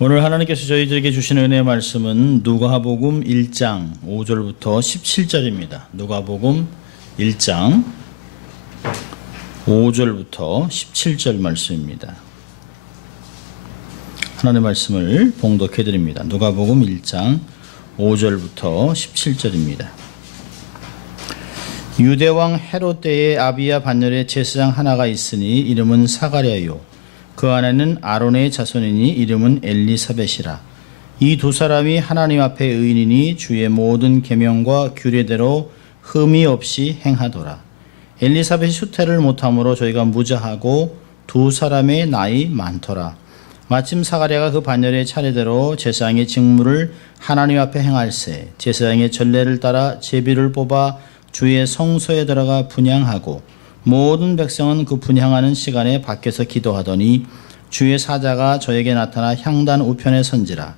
오늘 하나님께서 저희들에게 주시는 은혜의 말씀은 누가복음 1장 5절부터 17절입니다. 누가복음 1장 5절부터 17절 말씀입니다. 하나님의 말씀을 봉독해 드립니다. 누가복음 1장 5절부터 17절입니다. 유대왕 헤롯 때에 아비야 반열에 제사장 하나가 있으니 이름은 사가랴요. 그 안에는 아론의 자손이니 이름은 엘리사벳이라. 이 두 사람이 하나님 앞에 의인이니 주의 모든 계명과 규례대로 흠이 없이 행하더라. 엘리사벳이 수태를 못함으로 저희가 무자하고 두 사람의 나이 많더라. 마침 사가랴가 그 반열의 차례대로 제사장의 직무를 하나님 앞에 행할세 제사장의 전례를 따라 제비를 뽑아 주의 성소에 들어가 분향하고 모든 백성은 그 분향하는 시간에 밖에서 기도하더니 주의 사자가 저에게 나타나 향단 우편에 선지라.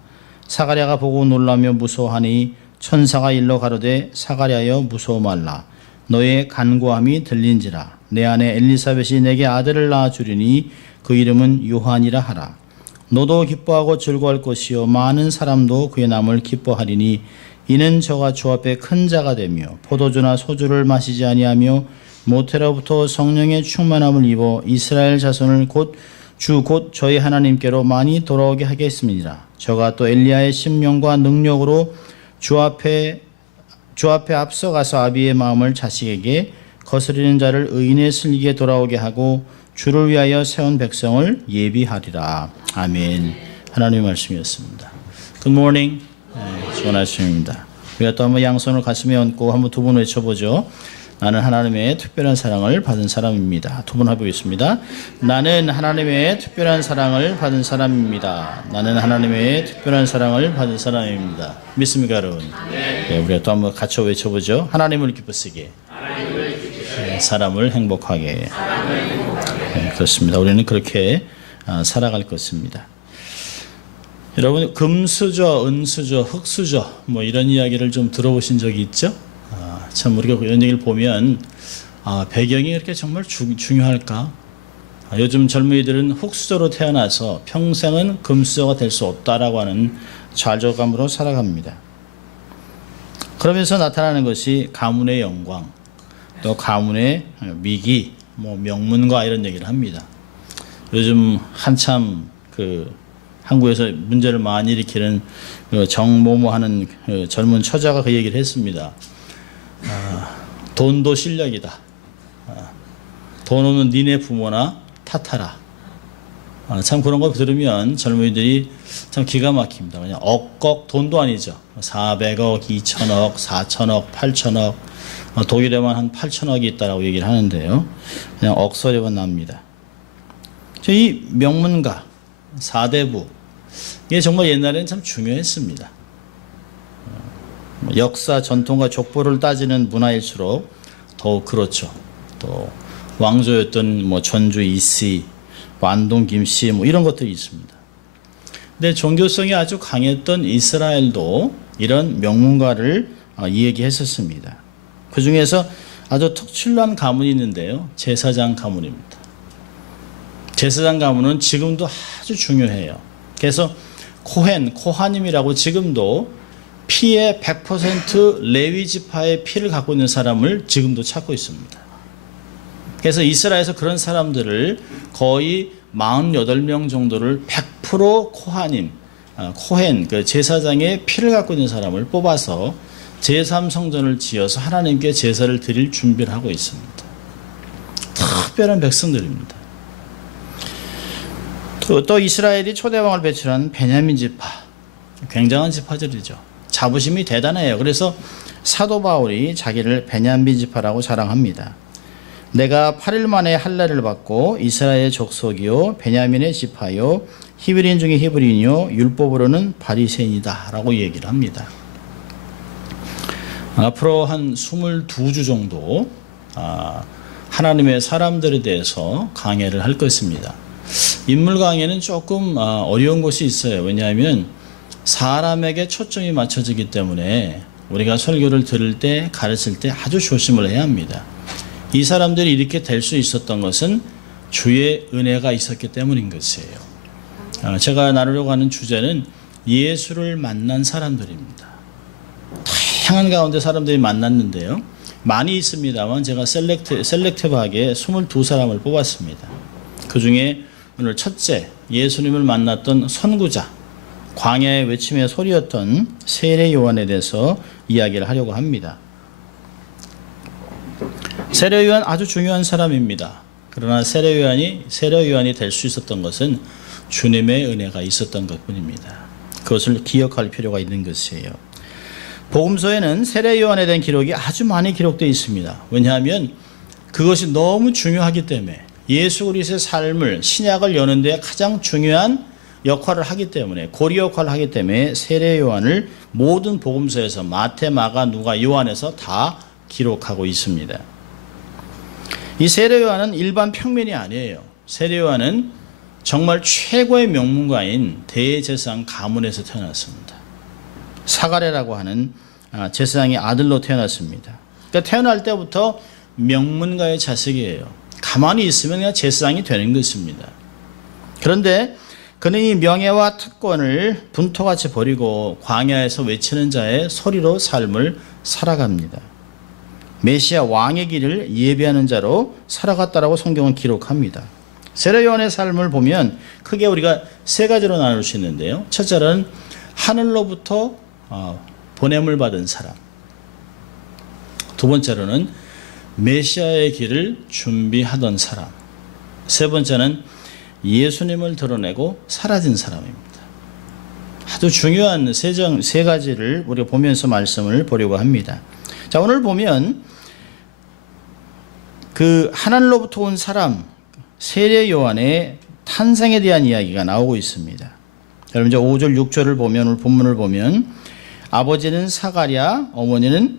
사가랴가 보고 놀라며 무서워하니 천사가 일러 가로되 사가랴여 무서워 말라. 너의 간구함이 들린지라. 내 아내 엘리사벳이 내게 아들을 낳아 주리니 그 이름은 요한이라 하라. 너도 기뻐하고 즐거워할 것이요 많은 사람도 그의 남을 기뻐하리니 이는 저가 주 앞에 큰 자가 되며 포도주나 소주를 마시지 아니하며 모태로부터 성령의 충만함을 입어 이스라엘 자손을 곧 저희 하나님께로 많이 돌아오게 하겠습니다. 저가 또 엘리야의 심령과 능력으로 주 앞에 앞서가서 아비의 마음을 자식에게 거스리는 자를 의인의 슬기에 돌아오게 하고 주를 위하여 세운 백성을 예비하리라. 아멘. 하나님의 말씀이었습니다. Good morning. 좋은 아침입니다. 우리가 또 한번 양손을 가슴에 얹고 한번 두 번 외쳐보죠. 나는 하나님의 특별한 사랑을 받은 사람입니다. 두 번 해보겠습니다. 나는 하나님의 특별한 사랑을 받은 사람입니다. 나는 하나님의 특별한 사랑을 받은 사람입니다. 믿습니까, 여러분? 네, 우리가 또 한번 같이 외쳐보죠. 하나님을 기쁘시게, 사람을 행복하게. 네, 그렇습니다. 우리는 그렇게 살아갈 것입니다. 여러분, 금수저, 은수저, 흙수저 뭐 이런 이야기를 좀 들어보신 적이 있죠? 참 우리가 이런 얘기를 보면 배경이 이렇게 정말 중요할까? 요즘 젊은이들은 흙수저로 태어나서 평생은 금수저가 될 수 없다라고 하는 좌절감으로 살아갑니다. 그러면서 나타나는 것이 가문의 영광, 또 가문의 미기, 뭐 명문과 이런 얘기를 합니다. 요즘 한참 한국에서 문제를 많이 일으키는 정모모 하는 젊은 처자가 그 얘기를 했습니다. 돈도 실력이다. 돈 없는 니네 부모나 탓하라. 참 그런 거 들으면 젊은이들이 참 기가 막힙니다. 그냥 억억 돈도 아니죠. 400억, 2천억, 4천억, 8천억, 독일에만 한 8천억이 있다라고 얘기를 하는데요. 그냥 억소리만 납니다. 이 명문가, 사대부, 이게 정말 옛날에는 참 중요했습니다. 역사, 전통과 족보를 따지는 문화일수록 더욱 그렇죠. 또 왕조였던 뭐 전주 이씨, 안동 김씨 뭐 이런 것들이 있습니다. 근데 종교성이 아주 강했던 이스라엘도 이런 명문가를 이야기했었습니다. 그 중에서 아주 특출난 가문이 있는데요. 제사장 가문입니다. 제사장 가문은 지금도 아주 중요해요. 그래서 코하님이라고 지금도 피의 100% 레위 지파의 피를 갖고 있는 사람을 지금도 찾고 있습니다. 그래서 이스라엘에서 그런 사람들을 거의 48명 정도를 100% 코헨, 그 제사장의 피를 갖고 있는 사람을 뽑아서 제3성전을 지어서 하나님께 제사를 드릴 준비를 하고 있습니다. 특별한 백성들입니다. 또 이스라엘이 초대왕을 배출한 베냐민 지파, 굉장한 지파들이죠. 자부심이 대단해요. 그래서 사도 바울이 자기를 베냐민 지파라고 자랑합니다. 내가 8일 만에 할례를 받고 이스라엘의 족속이요 베냐민의 지파요 히브리인 중에 히브리인이요 율법으로는 바리새인이다 라고 얘기를 합니다. 앞으로 한 22주 정도 하나님의 사람들에 대해서 강해를 할 것입니다. 인물 강해는 조금 어려운 것이 있어요. 왜냐하면 사람에게 초점이 맞춰지기 때문에 우리가 설교를 들을 때, 가르칠 때 아주 조심을 해야 합니다. 이 사람들이 이렇게 될 수 있었던 것은 주의 은혜가 있었기 때문인 것이에요. 제가 나누려고 하는 주제는 예수를 만난 사람들입니다. 다양한 가운데 사람들이 만났는데요. 많이 있습니다만 제가 셀렉티브하게 22사람을 뽑았습니다. 그 중에 오늘 첫째, 예수님을 만났던 선구자, 광야의 외침의 소리였던 세례 요한에 대해서 이야기를 하려고 합니다. 세례 요한 아주 중요한 사람입니다. 그러나 세례 요한이 될 수 있었던 것은 주님의 은혜가 있었던 것뿐입니다. 그것을 기억할 필요가 있는 것이에요. 복음서에는 세례 요한에 대한 기록이 아주 많이 기록되어 있습니다. 왜냐하면 그것이 너무 중요하기 때문에, 예수 그리스도의 삶을, 신약을 여는 데 가장 중요한 역할을 하기 때문에, 고리 역할을 하기 때문에 세례 요한을 모든 복음서에서 마태, 마가, 누가, 요한에서 다 기록하고 있습니다. 이 세례 요한은 일반 평민이 아니에요. 세례 요한은 정말 최고의 명문가인 대제사장 가문에서 태어났습니다. 사가랴라고 하는 제사장의 아들로 태어났습니다. 그러니까 태어날 때부터 명문가의 자식이에요. 가만히 있으면 그냥 제사장이 되는 것입니다. 그런데 그는 이 명예와 특권을 분토같이 버리고 광야에서 외치는 자의 소리로 삶을 살아갑니다. 메시아 왕의 길을 예비하는 자로 살아갔다라고 성경은 기록합니다. 세례 요한의 삶을 보면 크게 우리가 세 가지로 나눌 수 있는데요. 첫째는 하늘로부터 보냄을 받은 사람. 두 번째로는 메시아의 길을 준비하던 사람. 세 번째는 예수님을 드러내고 사라진 사람입니다. 아주 중요한 세 가지를 우리가 보면서 말씀을 보려고 합니다. 자, 오늘 보면 그 하늘로부터 온 사람, 세례 요한의 탄생에 대한 이야기가 나오고 있습니다. 여러분 이제 5절 6절을 보면, 오늘 본문을 보면 아버지는 사가랴, 어머니는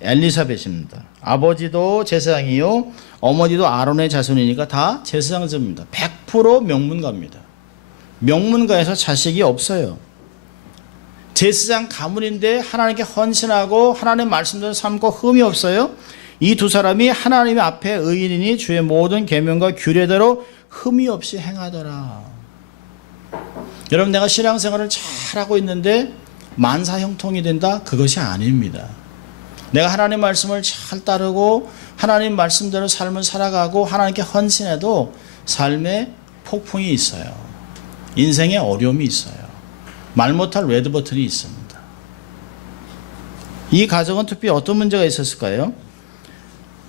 엘리사벳입니다. 아버지도 제사장이요, 어머니도 아론의 자손이니까 다 제사장제입니다. 100% 명문가입니다. 명문가에서 자식이 없어요. 제사장 가문인데 하나님께 헌신하고 하나님의 말씀대로 삼고 흠이 없어요. 이 두 사람이 하나님 앞에 의인이니 주의 모든 계명과 규례대로 흠이 없이 행하더라. 여러분, 내가 신앙생활을 잘하고 있는데 만사형통이 된다? 그것이 아닙니다. 내가 하나님 말씀을 잘 따르고 하나님 말씀대로 삶을 살아가고 하나님께 헌신해도 삶에 폭풍이 있어요. 인생에 어려움이 있어요. 말 못할 레드버튼이 있습니다. 이 가정은 특별히 어떤 문제가 있었을까요?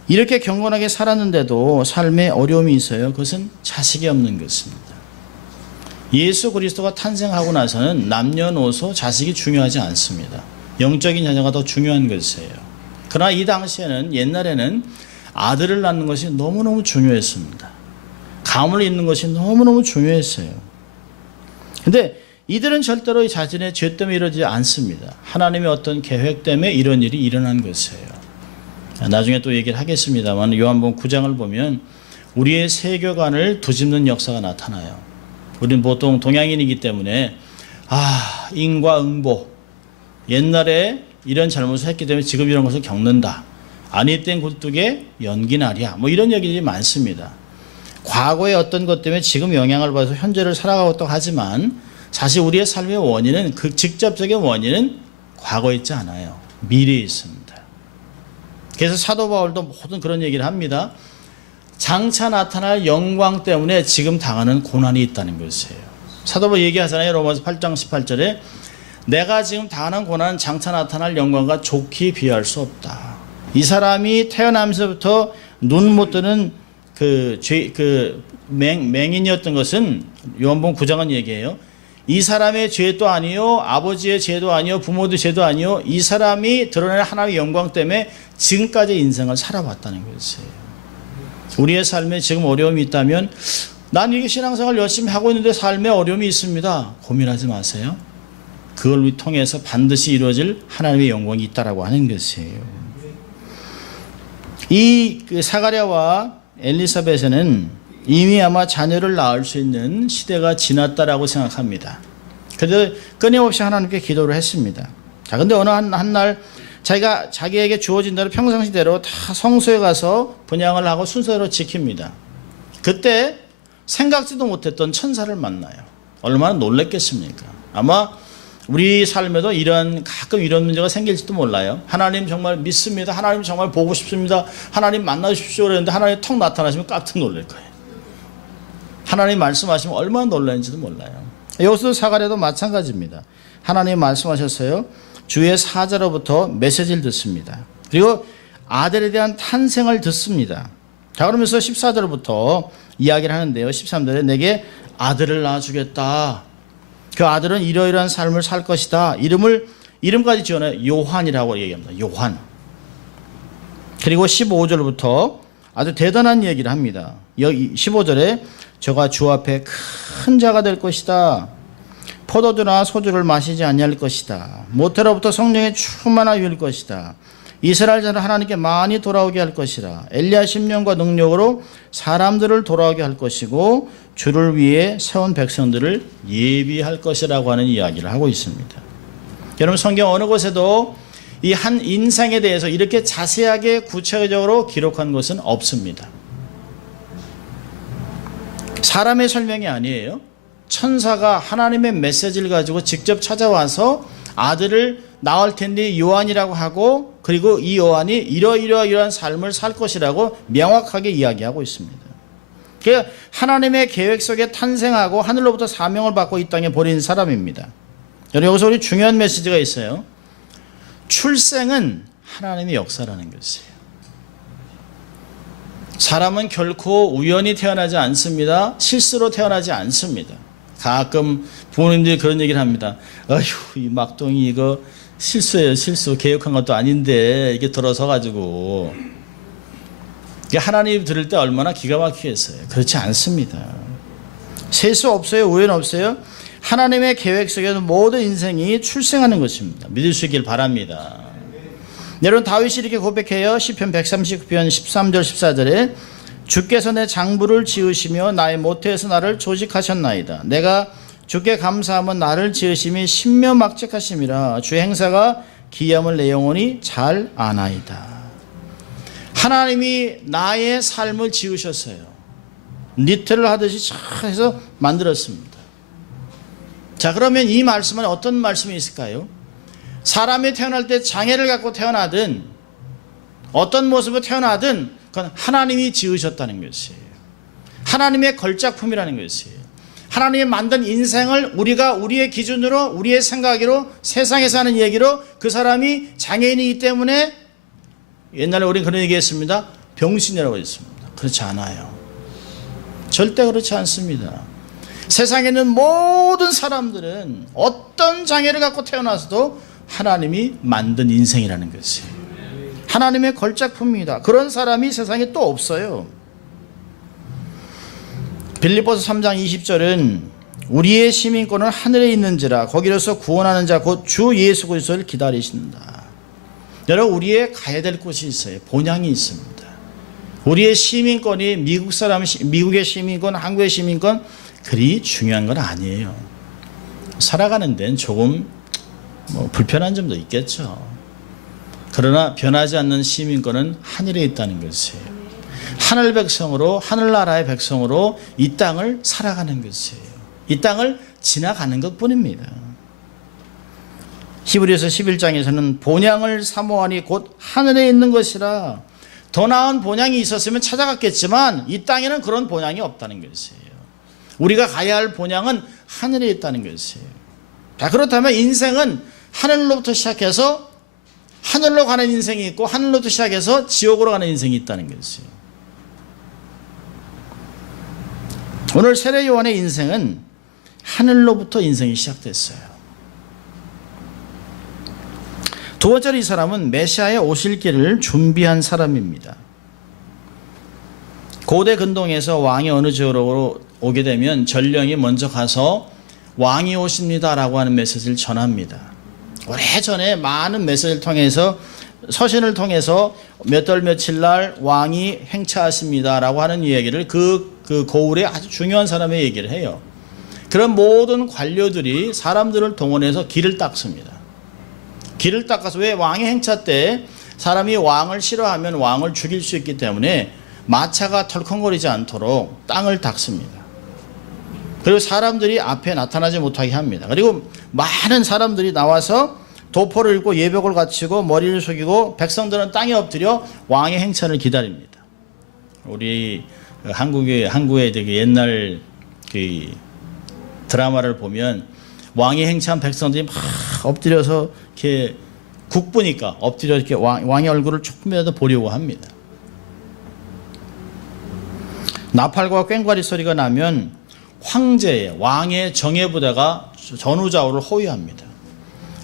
이렇게 경건하게 살았는데도 삶에 어려움이 있어요. 그것은 자식이 없는 것입니다. 예수 그리스도가 탄생하고 나서는 남녀노소 자식이 중요하지 않습니다. 영적인 자녀가 더 중요한 것이에요. 그러나 이 당시에는, 옛날에는 아들을 낳는 것이 너무너무 중요했습니다. 가문을 잇는 것이 너무너무 중요했어요. 근데 이들은 절대로 자신의 죄 때문에 이러지 않습니다. 하나님의 어떤 계획 때문에 이런 일이 일어난 것이에요. 나중에 또 얘기를 하겠습니다만 요한복음 9장을 보면 우리의 세계관을 뒤집는 역사가 나타나요. 우리는 보통 동양인이기 때문에 인과응보, 옛날에 이런 잘못을 했기 때문에 지금 이런 것을 겪는다. 아니 땐 굴뚝에 연기날이야. 뭐 이런 얘기들이 많습니다. 과거의 어떤 것 때문에 지금 영향을 받아서 현재를 살아가고 있다고 하지만 사실 우리의 삶의 원인은, 그 직접적인 원인은 과거에 있지 않아요. 미래에 있습니다. 그래서 사도 바울도 모든 그런 얘기를 합니다. 장차 나타날 영광 때문에 지금 당하는 고난이 있다는 것이에요. 사도 바울 얘기하잖아요. 로마서 8장 18절에 내가 지금 당하는 고난은 장차 나타날 영광과 좋게 비할 수 없다. 이 사람이 태어나면서부터 눈 못 뜨는 맹인이었던 것은 요한복음 9장은 얘기해요. 이 사람의 죄도 아니요, 아버지의 죄도 아니요, 부모의 죄도 아니요, 이 사람이 드러내는 하나님의 영광 때문에 지금까지 인생을 살아왔다는 것이에요. 우리의 삶에 지금 어려움이 있다면, 난 이게 신앙생활 열심히 하고 있는데 삶에 어려움이 있습니다. 고민하지 마세요. 그걸 통해서 반드시 이루어질 하나님의 영광이 있다라고 하는 것이에요. 이 사가랴와 엘리사벳에는 이미 아마 자녀를 낳을 수 있는 시대가 지났다라고 생각합니다. 그래서 끊임없이 하나님께 기도를 했습니다. 자, 근데 어느 한 날 자기에게 주어진 대로 평상시대로 다 성소에 가서 분향을 하고 순서대로 지킵니다. 그때 생각지도 못했던 천사를 만나요. 얼마나 놀랬겠습니까? 아마 우리 삶에도 가끔 이런 문제가 생길지도 몰라요. 하나님 정말 믿습니다. 하나님 정말 보고 싶습니다. 하나님 만나주십시오. 그랬는데 하나님 턱 나타나시면 깜짝 놀랄 거예요. 하나님 말씀하시면 얼마나 놀라는지도 몰라요. 여기서도 사가랴도 마찬가지입니다. 하나님 말씀하셨어요. 주의 사자로부터 메시지를 듣습니다. 그리고 아들에 대한 탄생을 듣습니다. 자, 그러면서 14절부터 이야기를 하는데요. 13절에 내게 아들을 낳아주겠다. 그 아들은 이러이러한 삶을 살 것이다. 이름까지 지어놔요. 요한이라고 얘기합니다. 요한. 그리고 15절부터 아주 대단한 얘기를 합니다. 15절에 저가 주 앞에 큰 자가 될 것이다. 포도주나 소주를 마시지 아니할 것이다. 모태로부터 성령의 충만하여 일 것이다. 이스라엘 자를 하나님께 많이 돌아오게 할 것이라. 엘리야 심령과 능력으로 사람들을 돌아오게 할 것이고 주를 위해 세운 백성들을 예비할 것이라고 하는 이야기를 하고 있습니다. 여러분 성경 어느 곳에도 이 한 인생에 대해서 이렇게 자세하게 구체적으로 기록한 것은 없습니다. 사람의 설명이 아니에요. 천사가 하나님의 메시지를 가지고 직접 찾아와서 아들을 낳을 텐데 요한이라고 하고 그리고 이 요한이 이러이러한 삶을 살 것이라고 명확하게 이야기하고 있습니다. 그러니까 하나님의 계획 속에 탄생하고 하늘로부터 사명을 받고 이 땅에 버린 사람입니다. 여기서 우리 중요한 메시지가 있어요. 출생은 하나님의 역사라는 것이에요. 사람은 결코 우연히 태어나지 않습니다. 실수로 태어나지 않습니다. 가끔 부모님들이 그런 얘기를 합니다. 어휴, 이 막둥이 이거 실수예요. 실수. 계획한 것도 아닌데 이게 들어서 가지고. 하나님 들을 때 얼마나 기가 막히겠어요. 그렇지 않습니다. 실수 없어요. 우연 없어요. 하나님의 계획 속에서 모든 인생이 출생하는 것입니다. 믿을 수 있길 바랍니다. 여러분 다윗이 이렇게 고백해요. 시편 139편 13절 14절에 주께서 내 장부를 지으시며 나의 모태에서 나를 조직하셨나이다. 내가 주께 감사하면 나를 지으심이 신묘막측하심이라. 주의 행사가 기염을 내 영혼이 잘 아나이다. 하나님이 나의 삶을 지으셨어요. 니트를 하듯이 잘 해서 만들었습니다. 자, 그러면 이 말씀은 어떤 말씀이 있을까요? 사람이 태어날 때 장애를 갖고 태어나든 어떤 모습으로 태어나든 그건 하나님이 지으셨다는 것이에요. 하나님의 걸작품이라는 것이에요. 하나님이 만든 인생을 우리가 우리의 기준으로 우리의 생각으로 세상에서 하는 얘기로 그 사람이 장애인이기 때문에 옛날에 우리는 그런 얘기했습니다. 병신이라고 했습니다. 그렇지 않아요. 절대 그렇지 않습니다. 세상에 있는 모든 사람들은 어떤 장애를 갖고 태어나서도 하나님이 만든 인생이라는 것이에요. 하나님의 걸작품입니다. 그런 사람이 세상에 또 없어요. 빌립보서 3장 20절은 우리의 시민권은 하늘에 있는지라 거기로서 구원하는 자 곧 주 예수 그리스도를 기다리신다. 여러분 우리의 가야 될 곳이 있어요. 본향이 있습니다. 우리의 시민권이 미국의 시민권, 한국의 시민권 그리 중요한 건 아니에요. 살아가는 데는 조금 불편한 점도 있겠죠. 그러나 변하지 않는 시민권은 하늘에 있다는 것이에요. 하늘 백성으로 하늘나라의 백성으로 이 땅을 살아가는 것이에요. 이 땅을 지나가는 것뿐입니다. 히브리서 11장에서는 본향을 사모하니 곧 하늘에 있는 것이라. 더 나은 본향이 있었으면 찾아갔겠지만 이 땅에는 그런 본향이 없다는 것이에요. 우리가 가야 할 본향은 하늘에 있다는 것이에요. 자, 그렇다면 인생은 하늘로부터 시작해서 하늘로 가는 인생이 있고 하늘로부터 시작해서 지옥으로 가는 인생이 있다는 것이에요. 오늘 세례 요한의 인생은 하늘로부터 인생이 시작됐어요. 두 번째로 이 사람은 메시아의 오실 길을 준비한 사람입니다. 고대 근동에서 왕이 어느 지역으로 오게 되면 전령이 먼저 가서 왕이 오십니다 라고 하는 메시지를 전합니다. 오래전에 많은 메시지를 통해서 서신을 통해서 몇 달 며칠 날 왕이 행차하십니다 라고 하는 이야기를 그 고을에 아주 중요한 사람의 얘기를 해요. 그런 모든 관료들이 사람들을 동원해서 길을 닦습니다. 길을 닦아서 왜 왕의 행차 때 사람이 왕을 싫어하면 왕을 죽일 수 있기 때문에 마차가 털컹거리지 않도록 땅을 닦습니다. 그리고 사람들이 앞에 나타나지 못하게 합니다. 그리고 많은 사람들이 나와서 도포를 입고 예복을 갖추고 머리를 숙이고 백성들은 땅에 엎드려 왕의 행차를 기다립니다. 우리 한국의 되게 옛날 그 드라마를 보면 왕이 행차한 백성들이 막 엎드려서 이렇게 국부니까 엎드려 이렇게 왕의 얼굴을 조금이라도 보려고 합니다. 나팔과 꽹과리 소리가 나면 황제의 왕의 정예부대가 전후좌우를 호위합니다.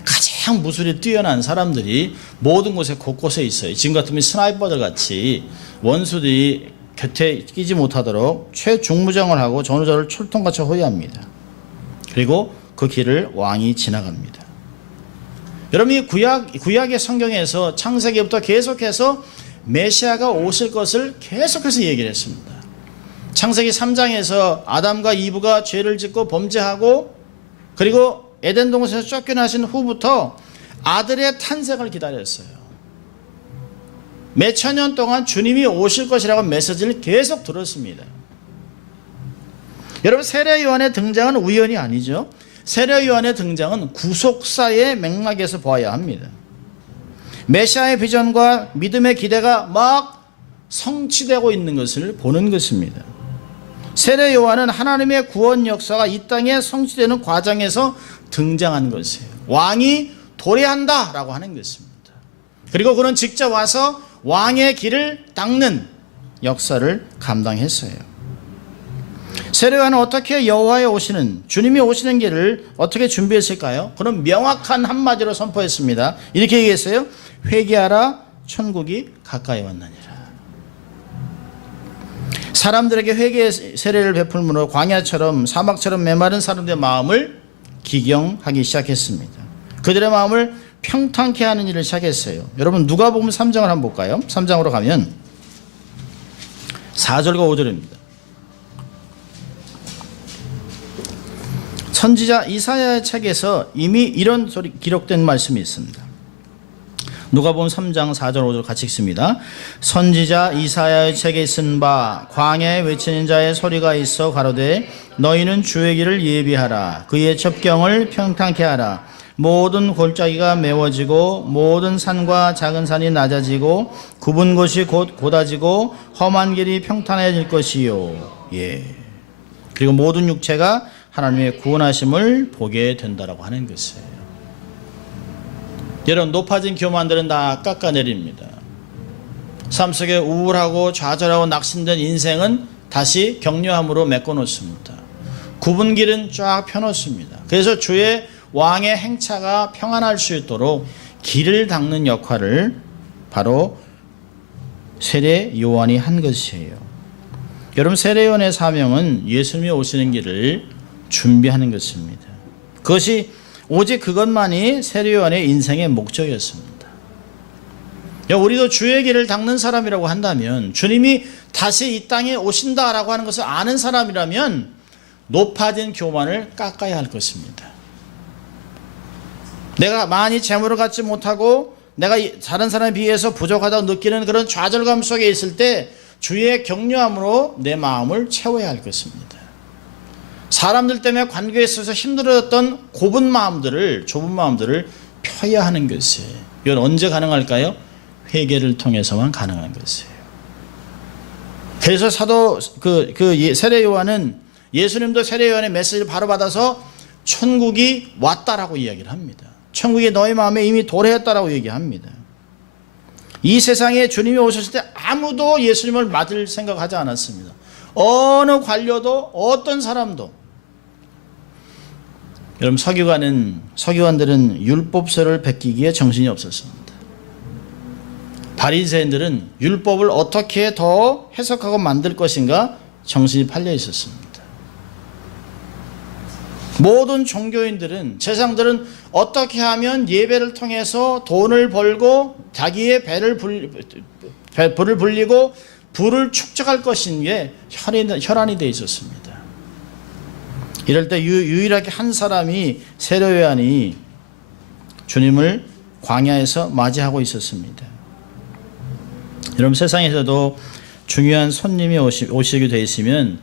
가장 무술이 뛰어난 사람들이 모든 곳에 곳곳에 있어요. 지금 같으면 스나이퍼들 같이 원수들이 곁에 끼지 못하도록 최중무장을 하고 전후좌우를 철통같이 호위합니다. 그리고 그 길을 왕이 지나갑니다. 여러분, 이 구약의 성경에서 창세기부터 계속해서 메시아가 오실 것을 계속해서 얘기를 했습니다. 창세기 3장에서 아담과 이브가 죄를 짓고 범죄하고 그리고 에덴 동산에서 쫓겨나신 후부터 아들의 탄생을 기다렸어요. 몇천 년 동안 주님이 오실 것이라고 메시지를 계속 들었습니다. 여러분, 세례 요한의 등장은 우연이 아니죠. 세례 요한의 등장은 구속사의 맥락에서 보아야 합니다. 메시아의 비전과 믿음의 기대가 막 성취되고 있는 것을 보는 것입니다. 세례 요한은 하나님의 구원 역사가 이 땅에 성취되는 과정에서 등장한 것이에요. 왕이 도래한다라고 하는 것입니다. 그리고 그는 직접 와서 왕의 길을 닦는 역사를 감당했어요. 세례 요한은 어떻게 여호와의 오시는 주님이 오시는 길을 어떻게 준비했을까요? 그는 명확한 한마디로 선포했습니다. 이렇게 얘기했어요. 회개하라, 천국이 가까이 왔느니라. 사람들에게 회개의 세례를 베풀므로 광야처럼 사막처럼 메마른 사람들의 마음을 기경하기 시작했습니다. 그들의 마음을 평탄케 하는 일을 시작했어요. 여러분, 누가복음 3장을 한번 볼까요? 3장으로 가면 4절과 5절입니다. 선지자 이사야의 책에서 이미 이런 기록된 말씀이 있습니다. 누가복음 3장 4절 5절 같이 읽습니다. 선지자 이사야의 책에 쓴 바 광야에 외치는 자의 소리가 있어 가로되 너희는 주의 길을 예비하라. 그의 첩경을 평탄케 하라. 모든 골짜기가 메워지고 모든 산과 작은 산이 낮아지고 굽은 곳이 곧 곧아지고 험한 길이 평탄해질 것이요. 예. 그리고 모든 육체가 하나님의 구원하심을 보게 된다라고 하는 것이에요. 여러분, 높아진 교만들은 다 깎아내립니다. 삶 속에 우울하고 좌절하고 낙심된 인생은 다시 격려함으로 메꿔놓습니다. 굽은 길은 쫙 펴놓습니다. 그래서 주의 왕의 행차가 평안할 수 있도록 길을 닦는 역할을 바로 세례 요한이 한 것이에요. 여러분, 세례 요한의 사명은 예수님이 오시는 길을 준비하는 것입니다. 그것이 오직 그것만이 세례 요한의 인생의 목적이었습니다. 우리도 주의 길을 닦는 사람이라고 한다면, 주님이 다시 이 땅에 오신다라고 하는 것을 아는 사람이라면 높아진 교만을 깎아야 할 것입니다. 내가 많이 재물을 갖지 못하고 내가 다른 사람에 비해서 부족하다고 느끼는 그런 좌절감 속에 있을 때 주의 격려함으로 내 마음을 채워야 할 것입니다. 사람들 때문에 관계에 있어서 힘들었던 좁은 마음들을 펴야 하는 것이에요. 이건 언제 가능할까요? 회개를 통해서만 가능한 것이에요. 그래서 세례 요한은 예수님도 세례 요한의 메시지를 바로 받아서 천국이 왔다라고 이야기를 합니다. 천국이 너희 마음에 이미 도래했다라고 얘기합니다. 이 세상에 주님이 오셨을 때 아무도 예수님을 맞을 생각하지 않았습니다. 어느 관료도 어떤 사람도. 여러분, 서기관들은 율법서를 베끼기에 정신이 없었습니다. 바리새인들은 율법을 어떻게 더 해석하고 만들 것인가 정신이 팔려 있었습니다. 모든 종교인들은, 제사장들은 어떻게 하면 예배를 통해서 돈을 벌고 자기의 불을 불리고 부를 축적할 것인 게 혈안이 되어 있었습니다. 이럴 때 유일하게 한 사람이 세례 요한이 주님을 광야에서 맞이하고 있었습니다. 여러분, 세상에서도 중요한 손님이 오시게 되어 있으면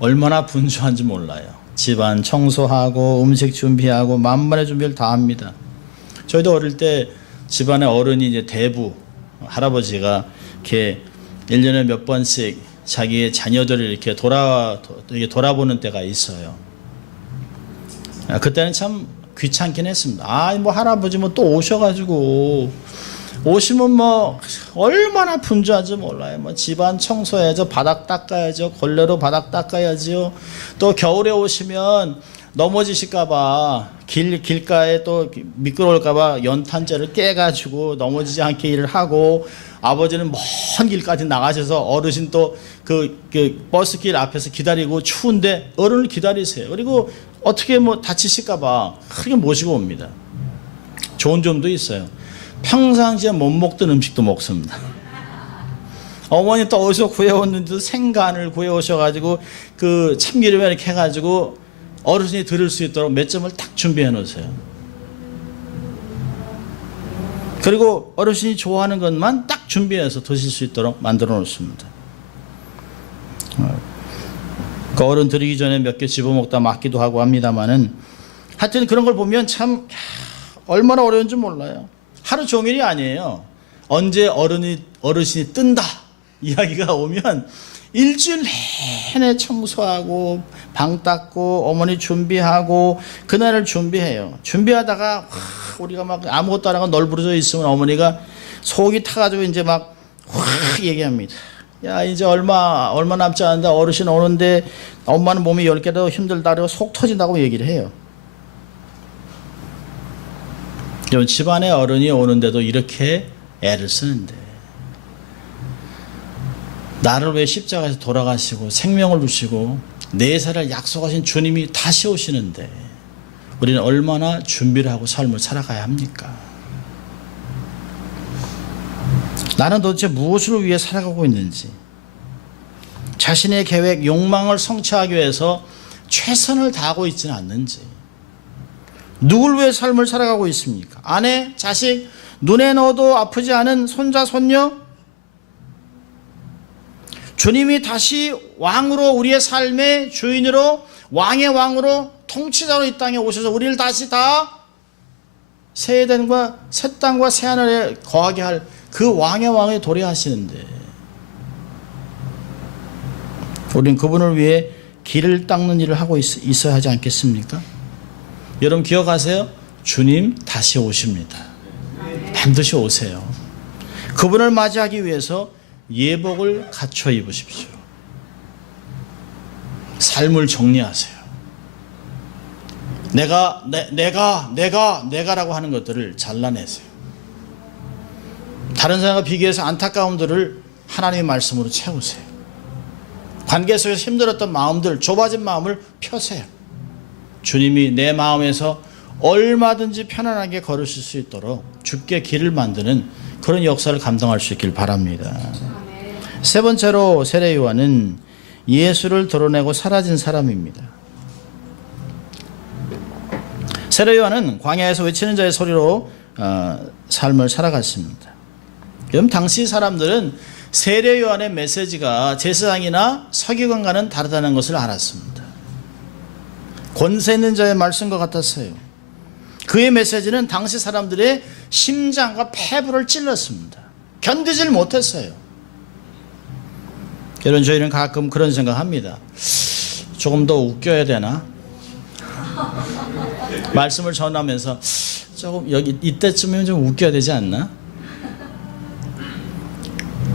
얼마나 분주한지 몰라요. 집안 청소하고 음식 준비하고 만반의 준비를 다 합니다. 저희도 어릴 때 집안의 어른이 이제 대부 할아버지가 이렇게 1년에 몇 번씩 자기의 자녀들을 이렇게 돌아보는 때가 있어요. 그때는 참 귀찮긴 했습니다. 뭐 할아버지 뭐 또 오셔가지고 오시면 뭐 얼마나 분주하지 몰라요. 뭐 집안 청소해야죠, 바닥 닦아야죠, 걸레로 바닥 닦아야죠. 또 겨울에 오시면 넘어지실까봐 길가에 또 미끄러울까봐 연탄재를 깨가지고 넘어지지 않게 일을 하고, 아버지는 먼 길까지 나가셔서 어르신 또 그 버스길 앞에서 기다리고 추운데 어른을 기다리세요. 그리고 어떻게 뭐 다치실까봐 크게 모시고 옵니다. 좋은 점도 있어요. 평상시에 못 먹던 음식도 먹습니다. 어머니 또 어디서 구해왔는데도 생간을 구해오셔가지고 그 참기름에 이렇게 해가지고 어르신이 들을 수 있도록 몇 점을 딱 준비해 놓으세요. 그리고 어르신이 좋아하는 것만 딱 준비해서 드실 수 있도록 만들어 놓습니다. 그 어른 드리기 전에 몇 개 집어먹다 맞기도 하고 합니다만은, 하여튼 그런 걸 보면 참 얼마나 어려운지 몰라요. 하루 종일이 아니에요. 언제 어르신이 뜬다 이야기가 오면 일주일 내내 청소하고 방 닦고 어머니 준비하고 그날을 준비해요. 준비하다가 우리가 막 아무것도 안 하고 널브러져 있으면 어머니가 속이 타가지고 이제 막 확 얘기합니다. 야, 이제 얼마 남지 않는다. 어르신 오는데 엄마는 몸이 10개라도 힘들다고 속 터진다고 얘기를 해요. 집안에 어른이 오는데도 이렇게 애를 쓰는데, 나를 왜 십자가에서 돌아가시고 생명을 주시고 내 살을 약속하신 주님이 다시 오시는데 우리는 얼마나 준비를 하고 삶을 살아가야 합니까? 나는 도대체 무엇을 위해 살아가고 있는지, 자신의 계획, 욕망을 성취하기 위해서 최선을 다하고 있지는 않는지, 누굴 위해 삶을 살아가고 있습니까? 아내, 자식, 눈에 넣어도 아프지 않은 손자, 손녀? 주님이 다시 왕으로, 우리의 삶의 주인으로, 왕의 왕으로, 통치자로 이 땅에 오셔서 우리를 다시 다 새 에덴과 새 땅과 새 하늘에 거하게 할 그 왕의 왕에 도래하시는데, 우리는 그분을 위해 길을 닦는 일을 하고 있어야 하지 않겠습니까? 여러분 기억하세요? 주님 다시 오십니다. 반드시 오세요. 그분을 맞이하기 위해서 예복을 갖춰 입으십시오. 삶을 정리하세요. 내가라고 하는 것들을 잘라내세요. 다른 사람과 비교해서 안타까움들을 하나님의 말씀으로 채우세요. 관계 속에서 힘들었던 마음들, 좁아진 마음을 펴세요. 주님이 내 마음에서 얼마든지 편안하게 걸으실 수 있도록 주께 길을 만드는 그런 역사를 감당할 수 있길 바랍니다. 세 번째로 세례 요한은 예수를 드러내고 사라진 사람입니다. 세례 요한은 광야에서 외치는 자의 소리로 삶을 살아갔습니다. 여러분, 당시 사람들은 세례 요한의 메시지가 제사장이나 서기관과는 다르다는 것을 알았습니다. 권세 있는 자의 말씀과 같았어요. 그의 메시지는 당시 사람들의 심장과 폐부를 찔렀습니다. 견디질 못했어요. 여러분, 저희는 가끔 그런 생각합니다. 조금 더 웃겨야 되나? 말씀을 전하면서 조금 이때쯤이면 좀 웃겨야 되지 않나?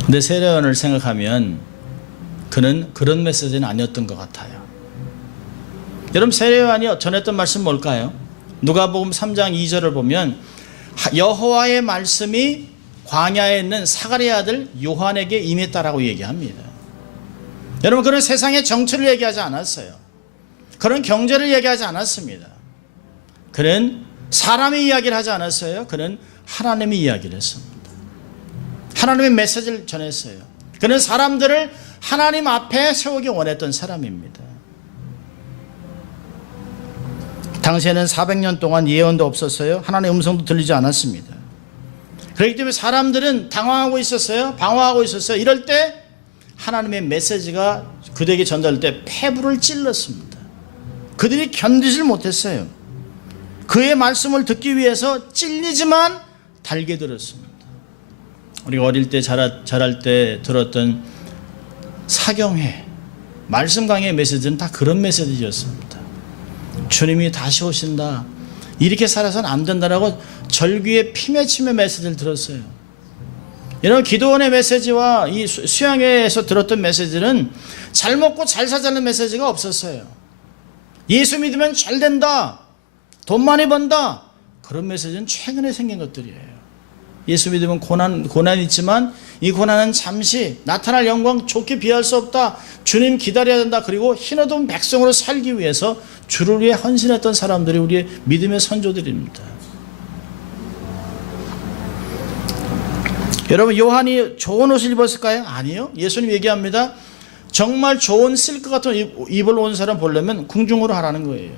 근데 세례 요한을 생각하면 그는 그런 메시지는 아니었던 것 같아요. 여러분, 세례 요한이 전했던 말씀 뭘까요? 누가복음 3장 2절을 보면 여호와의 말씀이 광야에 있는 사가랴의 아들 요한에게 임했다라고 얘기합니다. 여러분, 그는 세상의 정치를 얘기하지 않았어요. 그런 경제를 얘기하지 않았습니다. 그는 사람의 이야기를 하지 않았어요. 그는 하나님의 이야기를 했습니다. 하나님의 메시지를 전했어요. 그는 사람들을 하나님 앞에 세우기 원했던 사람입니다. 당시에는 400년 동안 예언도 없었어요. 하나님의 음성도 들리지 않았습니다. 그렇기 때문에 사람들은 당황하고 있었어요. 방황하고 있었어요. 이럴 때 하나님의 메시지가 그들에게 전달될 때 폐부를 찔렀습니다. 그들이 견디질 못했어요. 그의 말씀을 듣기 위해서 찔리지만 달게 들었습니다. 우리가 어릴 때 자랄 때 들었던 사경회, 말씀 강의 메시지는 다 그런 메시지였습니다. 주님이 다시 오신다. 이렇게 살아서는 안 된다라고 절규의 피맺힘의 메시지를 들었어요. 여러분, 기도원의 메시지와 이 수양회에서 들었던 메시지는 잘 먹고 잘 사자는 메시지가 없었어요. 예수 믿으면 잘 된다, 돈 많이 번다, 그런 메시지는 최근에 생긴 것들이에요. 예수 믿으면 고난이 있지만 이 고난은 잠시, 나타날 영광 좋게 비할 수 없다, 주님 기다려야 된다, 그리고 흰옷 백성으로 살기 위해서 주를 위해 헌신했던 사람들이 우리의 믿음의 선조들입니다. 여러분, 요한이 좋은 옷을 입었을까요? 아니요. 예수님 얘기합니다. 정말 좋은 실크 같은 입을 온 사람 보려면 궁중으로 하라는 거예요.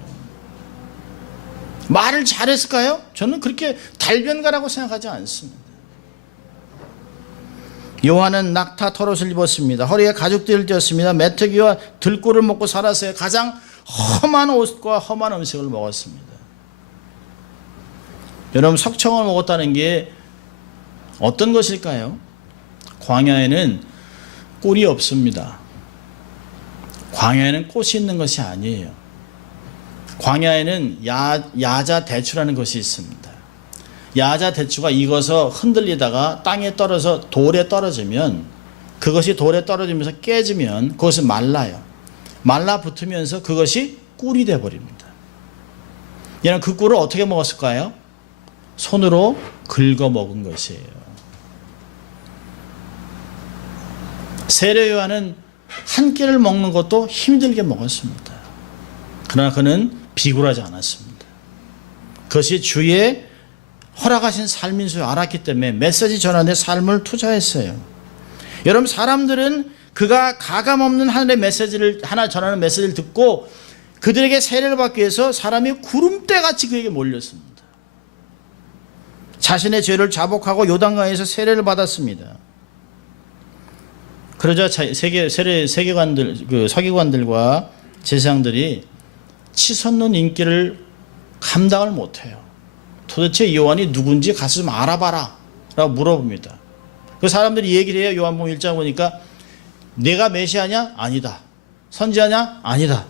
말을 잘했을까요? 저는 그렇게 달변가라고 생각하지 않습니다. 요한은 낙타 털옷을 입었습니다. 허리에 가죽띠를 띄었습니다. 메뚜기와 들꿀을 먹고 살았어요. 가장 험한 옷과 험한 음식을 먹었습니다. 여러분, 석청을 먹었다는 게 어떤 것일까요? 광야에는 꿀이 없습니다. 광야에는 꽃이 있는 것이 아니에요. 광야에는 야자 대추라는 것이 있습니다. 야자 대추가 익어서 흔들리다가 땅에 떨어져 돌에 떨어지면, 그것이 돌에 떨어지면서 깨지면 그것은 말라요. 말라붙으면서 그것이 꿀이 되어버립니다. 여러분, 그 꿀을 어떻게 먹었을까요? 손으로 긁어 먹은 것이에요. 세례 요한은 한 끼를 먹는 것도 힘들게 먹었습니다. 그러나 그는 비굴하지 않았습니다. 그것이 주의 허락하신 삶인 줄 알았기 때문에 메시지 전환에 삶을 투자했어요. 여러분, 사람들은 그가 가감없는 하늘의 메시지를 하나 전하는 메시지를 듣고 그들에게 세례를 받기 위해서 사람이 구름대같이 그에게 몰렸습니다. 자신의 죄를 자복하고 요단강에서 세례를 받았습니다. 그러자 서기관들과 제사장들이 치솟는 인기를 감당을 못해요. 도대체 요한이 누군지 가서 좀 알아봐라 라고 물어봅니다. 그 사람들이 얘기를 해요. 요한복음 1장 보니까 내가 메시아냐? 아니다. 선지자냐? 아니다.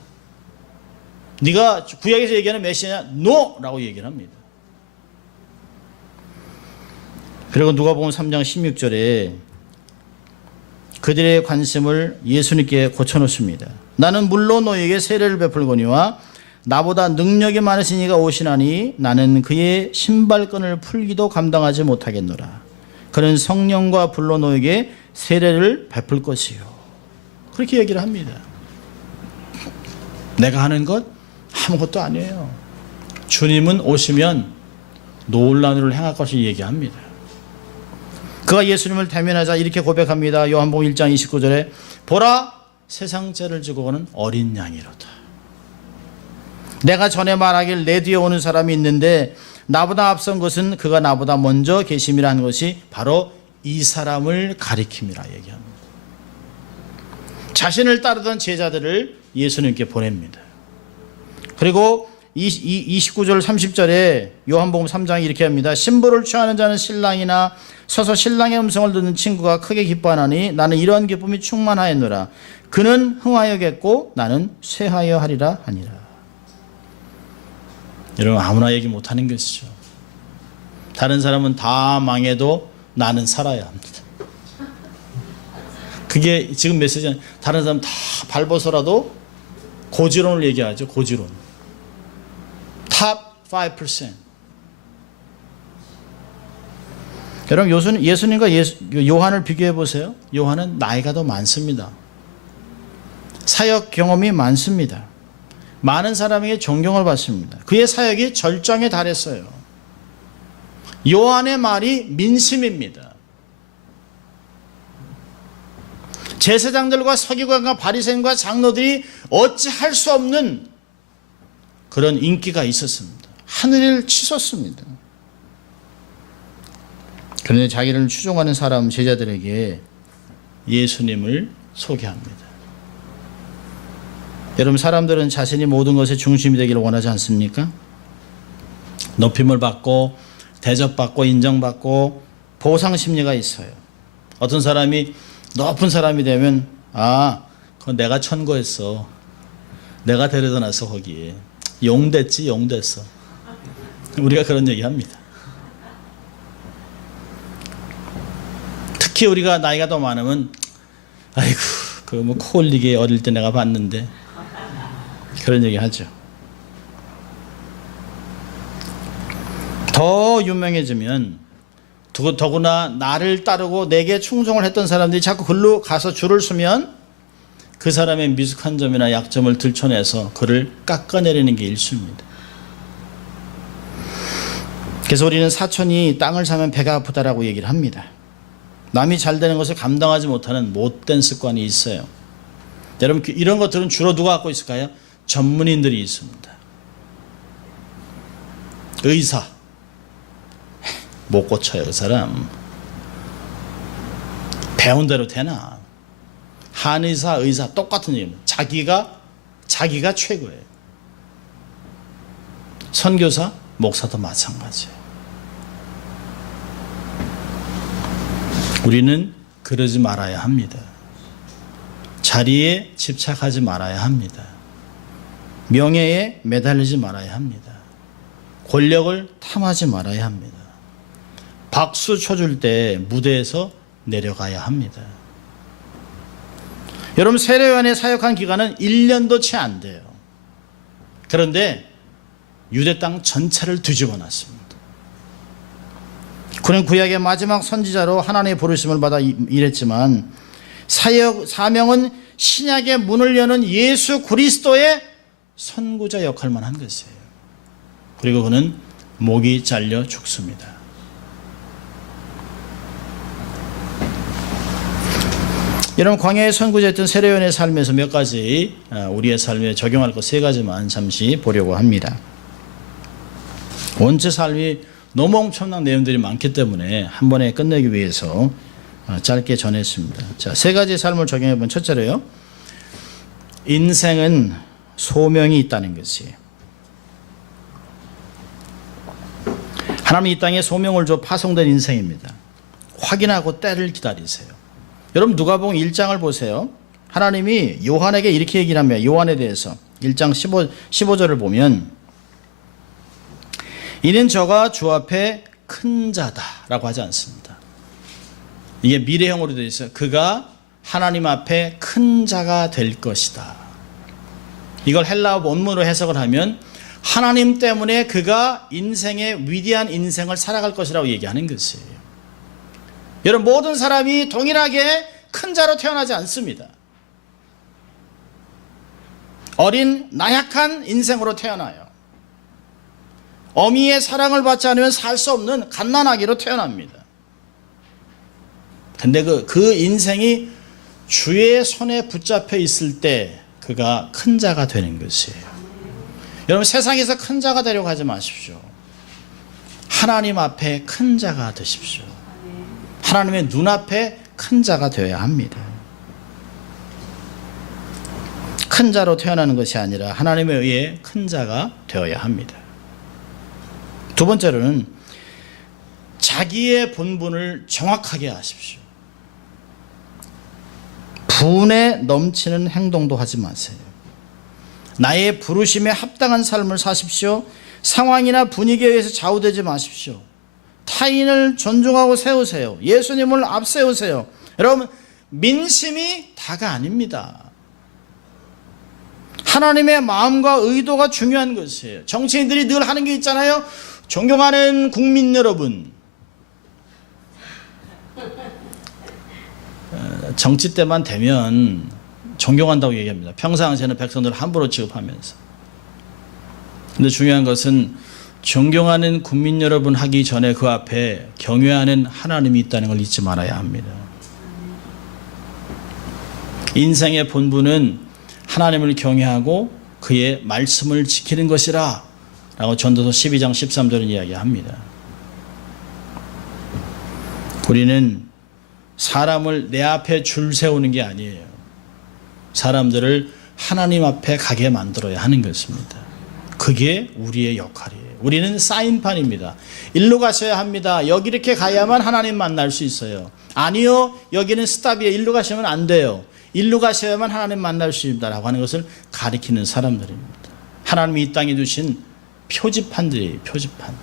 네가 구약에서 얘기하는 메시아냐? NO! 라고 얘기를 합니다. 그리고 누가복음 3장 16절에 그들의 관심을 예수님께 고쳐놓습니다. 나는 물론 너에게 세례를 베풀거니와 나보다 능력이 많으신 이가 오시나니 나는 그의 신발끈을 풀기도 감당하지 못하겠노라. 그는 성령과 불로 너에게 세례를 베풀 것이요. 그렇게 얘기를 합니다. 내가 하는 것 아무것도 아니에요. 주님은 오시면 놀라운 일을 행할 것을 얘기합니다. 그가 예수님을 대면하자 이렇게 고백합니다. 요한복음 1장 29절에 보라, 세상 죄를 지고 가는 어린 양이로다. 내가 전에 말하길 내 뒤에 오는 사람이 있는데 나보다 앞선 것은 그가 나보다 먼저 계심이라 한 것이 바로 이 사람을 가리킴이라 얘기합니다. 자신을 따르던 제자들을 예수님께 보냅니다. 그리고 29절 30절에 요한복음 3장이 이렇게 합니다. 신부를 취하는 자는 신랑이나 서서 신랑의 음성을 듣는 친구가 크게 기뻐하나니 나는 이러한 기쁨이 충만하였노라. 그는 흥하여겠고 나는 쇠하여 하리라 하니라. 여러분, 아무나 얘기 못하는 것이죠. 다른 사람은 다 망해도 나는 살아야 합니다. 그게 지금 메시지는 다른 사람 다 밟아서라도 고지론을 얘기하죠. 고지론. 탑 5%. 여러분, 예수님과 요한을 비교해 보세요. 요한은 나이가 더 많습니다. 사역 경험이 많습니다. 많은 사람에게 존경을 받습니다. 그의 사역이 절정에 달했어요. 요한의 말이 민심입니다. 제사장들과 서기관과 바리새인과 장로들이 어찌할 수 없는 그런 인기가 있었습니다. 하늘을 치솟습니다. 그런데 자기를 추종하는 사람 제자들에게 예수님을 소개합니다. 여러분, 사람들은 자신이 모든 것의 중심이 되기를 원하지 않습니까? 높임을 받고 대접받고 인정받고 보상 심리가 있어요. 어떤 사람이 높은 사람이 되면 그건 내가 천거했어. 내가 데려다 놨어 거기에. 용됐지 용됐어. 우리가 그런 얘기합니다. 특히 우리가 나이가 더 많으면 아이고 그 뭐 코 올리게 어릴 때 내가 봤는데 그런 얘기 하죠. 더 유명해지면 더구나 나를 따르고 내게 충성을 했던 사람들이 자꾸 글로 가서 줄을 서면 그 사람의 미숙한 점이나 약점을 들춰내서 그를 깎아내리는 게 일수입니다. 그래서 우리는 사촌이 땅을 사면 배가 아프다라고 얘기를 합니다. 남이 잘 되는 것을 감당하지 못하는 못된 습관이 있어요. 여러분, 이런 것들은 주로 누가 갖고 있을까요? 전문인들이 있습니다. 의사 못 고쳐요. 그 사람 배운 대로 되나? 한의사, 의사 똑같은 얘기입니다. 자기가 최고예요. 선교사, 목사도 마찬가지예요. 우리는 그러지 말아야 합니다. 자리에 집착하지 말아야 합니다. 명예에 매달리지 말아야 합니다. 권력을 탐하지 말아야 합니다. 박수 쳐줄 때 무대에서 내려가야 합니다. 여러분, 세례요한의 사역한 기간은 1년도 채 안 돼요. 그런데 유대 땅 전체를 뒤집어 놨습니다. 그는 구약의 마지막 선지자로 하나님의 부르심을 받아 일했지만 사명은 신약의 문을 여는 예수 그리스도의 선구자 역할만 한 것이에요. 그리고 그는 목이 잘려 죽습니다. 여러분, 광야의 선구자였던 세례요한의 삶에서 몇 가지 우리의 삶에 적용할 것 3가지만 잠시 보려고 합니다. 원체 삶이 너무 엄청난 내용들이 많기 때문에 한 번에 끝내기 위해서 짧게 전했습니다. 자, 3가지 삶을 적용해 보면, 첫째로요, 인생은 소명이 있다는 것이에요. 하나님 이 땅에 소명을 줘 파송된 인생입니다. 확인하고 때를 기다리세요. 여러분, 누가복음 1장을 보세요. 하나님이 요한에게 이렇게 얘기를 합니다. 요한에 대해서 1장 15절을 보면, 이는 저가 주 앞에 큰 자다라고 하지 않습니다. 이게 미래형으로 되어 있어요. 그가 하나님 앞에 큰 자가 될 것이다. 이걸 헬라어 원문으로 해석을 하면 하나님 때문에 그가 인생의 위대한 인생을 살아갈 것이라고 얘기하는 것이에요. 여러분, 모든 사람이 동일하게 큰 자로 태어나지 않습니다. 어린 나약한 인생으로 태어나요. 어미의 사랑을 받지 않으면 살 수 없는 갓난아기로 태어납니다. 근데 그 인생이 주의 손에 붙잡혀 있을 때 그가 큰 자가 되는 것이에요. 여러분, 세상에서 큰 자가 되려고 하지 마십시오. 하나님 앞에 큰 자가 되십시오. 하나님의 눈앞에 큰 자가 되어야 합니다. 큰 자로 태어나는 것이 아니라 하나님에 의해 큰 자가 되어야 합니다. 두 번째로는 자기의 본분을 정확하게 하십시오. 분에 넘치는 행동도 하지 마세요. 나의 부르심에 합당한 삶을 사십시오. 상황이나 분위기에 의해서 좌우되지 마십시오. 타인을 존중하고 세우세요. 예수님을 앞세우세요. 여러분, 민심이 다가 아닙니다. 하나님의 마음과 의도가 중요한 것이에요. 정치인들이 늘 하는 게 있잖아요. 존경하는 국민 여러분, 정치 때만 되면 존경한다고 얘기합니다. 평상시에는 백성들을 함부로 취급하면서. 근데 중요한 것은 존경하는 국민 여러분 하기 전에 그 앞에 경외하는 하나님이 있다는 걸 잊지 말아야 합니다. 인생의 본분은 하나님을 경외하고 그의 말씀을 지키는 것이라 라고 전도서 12장 13절은 이야기합니다. 우리는 사람을 내 앞에 줄 세우는 게 아니에요. 사람들을 하나님 앞에 가게 만들어야 하는 것입니다. 그게 우리의 역할이에요. 우리는 사인판입니다. 일로 가셔야 합니다. 여기 이렇게 가야만 하나님 만날 수 있어요. 아니요, 여기는 스탑이에요. 일로 가시면 안 돼요. 일로 가셔야만 하나님 만날 수 있다라고 하는 것을 가리키는 사람들입니다. 하나님이 이 땅에 두신 표지판들이에요. 표지판.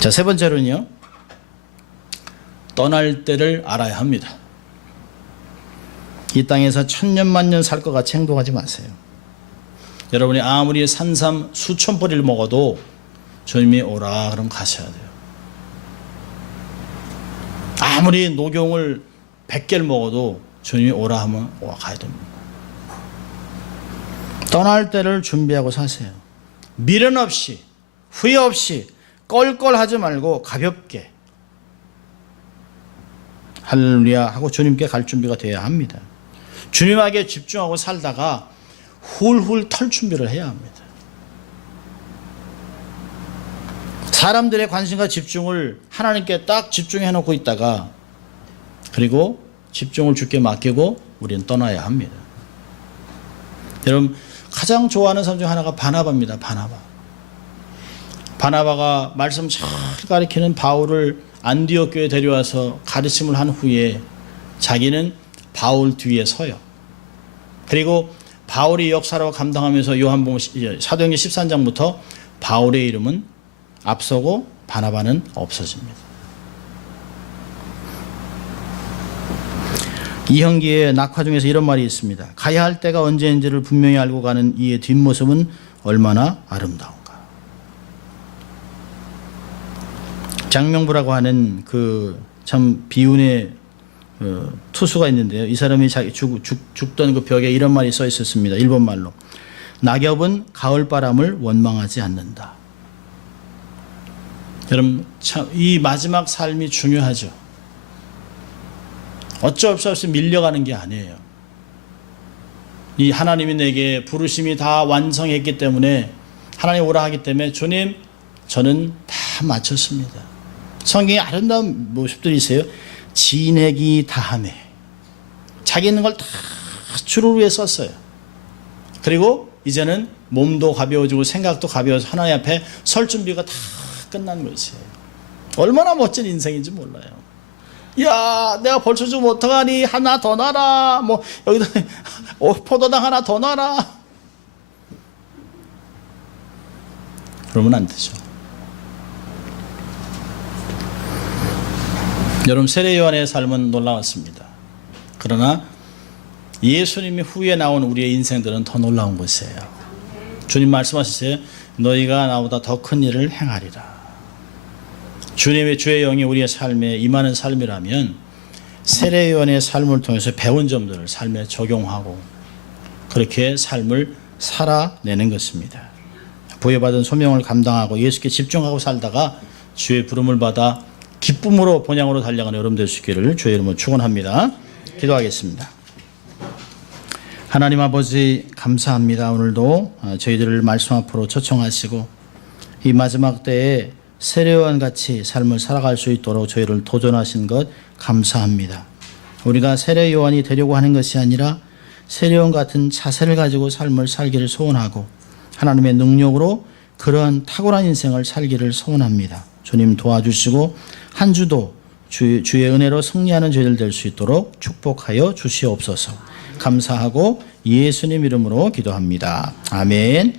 자, 세 번째로는요, 떠날 때를 알아야 합니다. 이 땅에서 천년만년 살 것 같이 행동하지 마세요. 여러분이 아무리 산삼 수천 뿌리를 먹어도 주님이 오라 그럼 가셔야 돼요. 아무리 녹용을 100개를 먹어도 주님이 오라 하면 가야 됩니다. 떠날 때를 준비하고 사세요. 미련 없이, 후회 없이, 껄껄하지 말고 가볍게 할렐루야 하고 주님께 갈 준비가 되어야 합니다. 주님에게 집중하고 살다가 훌훌 털 준비를 해야 합니다. 사람들의 관심과 집중을 하나님께 딱 집중해 놓고 있다가 그리고 집중을 주께 맡기고 우리는 떠나야 합니다. 여러분, 가장 좋아하는 사람 중 하나가 바나바입니다. 바나바가 말씀 잘 가르치는 바울을 안디옥 교회에 데려와서 가르침을 한 후에 자기는 바울 뒤에 서요. 그리고 바울이 역사로 감당하면서 요한복음 사도행전 13장부터 바울의 이름은 앞서고 바나바는 없어집니다. 이형기의 낙화 중에서 이런 말이 있습니다. 가야 할 때가 언제인지를 분명히 알고 가는 이의 뒷모습은 얼마나 아름다운가. 장명부라고 하는 그 참 비운의 투수가 있는데요. 이 사람이 죽던 그 벽에 이런 말이 써 있었습니다. 일본말로. 낙엽은 가을바람을 원망하지 않는다. 여러분, 참 이 마지막 삶이 중요하죠. 어쩔 수 없이 밀려가는 게 아니에요. 이 하나님이 내게 부르심이 다 완성했기 때문에 하나님 오라 하기 때문에 주님, 저는 다 마쳤습니다. 성경에 아름다운 모습들이 있어요. 진액이 다함에 자기 있는 걸 다 주를 위해 썼어요. 그리고 이제는 몸도 가벼워지고 생각도 가벼워서 하나님 앞에 설 준비가 다 끝난 것이에요. 얼마나 멋진 인생인지 몰라요. 야, 내가 벌써 좀 어떡하니? 하나 더 놔라. 뭐 여기다 포도당 하나 더 놔라. 그러면 안 되죠. 여러분, 세례 요한의 삶은 놀라웠습니다. 그러나 예수님이 후에 나온 우리의 인생들은 더 놀라운 것이에요. 주님 말씀하셨어요. 너희가 나보다 더 큰 일을 행하리라. 주님의 주의 영이 우리의 삶에 임하는 삶이라면 세례 요한의 삶을 통해서 배운 점들을 삶에 적용하고 그렇게 삶을 살아내는 것입니다. 부여받은 소명을 감당하고 예수께 집중하고 살다가 주의 부름을 받아 기쁨으로 본향으로 달려가는 여러분 될 수 있기를 주의 이름으로 축원합니다. 기도하겠습니다. 하나님 아버지, 감사합니다. 오늘도 저희들을 말씀 앞으로 초청하시고 이 마지막 때에 세례요한 같이 삶을 살아갈 수 있도록 저희를 도전하신 것 감사합니다. 우리가 세례요한이 되려고 하는 것이 아니라 세례요한 같은 자세를 가지고 삶을 살기를 소원하고 하나님의 능력으로 그러한 탁월한 인생을 살기를 소원합니다. 주님 도와주시고 한 주도 주의 은혜로 승리하는 저희들 될 수 있도록 축복하여 주시옵소서. 감사하고 예수님 이름으로 기도합니다. 아멘.